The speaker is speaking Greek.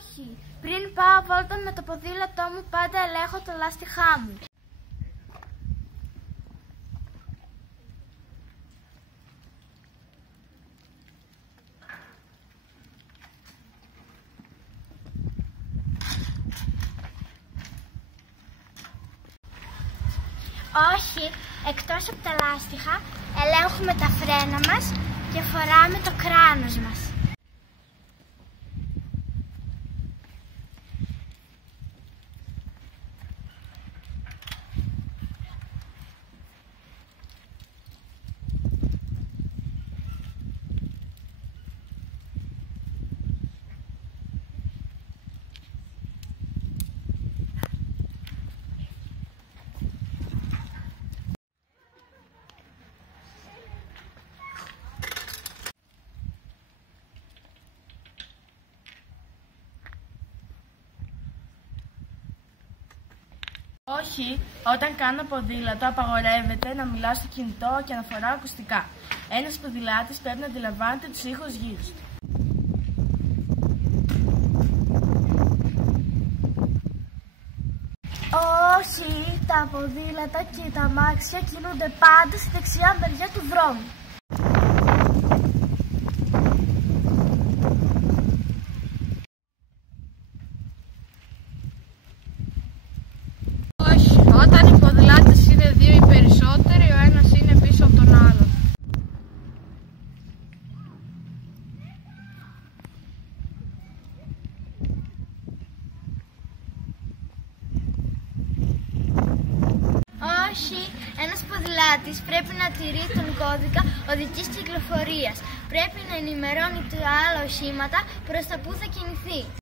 Όχι. Πριν πάω βόλτα με το ποδήλατό μου πάντα ελέγχω τα λάστιχά μου. Όχι, εκτός από τα λάστιχα, ελέγχουμε τα φρένα μας και φοράμε το κράνος μας. Όχι, όταν κάνω ποδήλατο απαγορεύεται να μιλάω στο κινητό και να φοράω ακουστικά. Ένας ποδηλάτης πρέπει να αντιλαμβάνεται τους ήχους γύρω του. Όχι, τα ποδήλατα και τα αμάξια κινούνται πάντα στη δεξιά μεριά του δρόμου. Όταν οι ποδηλάτες είναι δύο ή περισσότεροι, ο ένας είναι πίσω από τον άλλον. Όχι, ένας ποδηλάτης πρέπει να τηρεί τον κώδικα οδικής κυκλοφορίας. Πρέπει να ενημερώνει τα άλλα οχήματα προς τα που θα κινηθεί.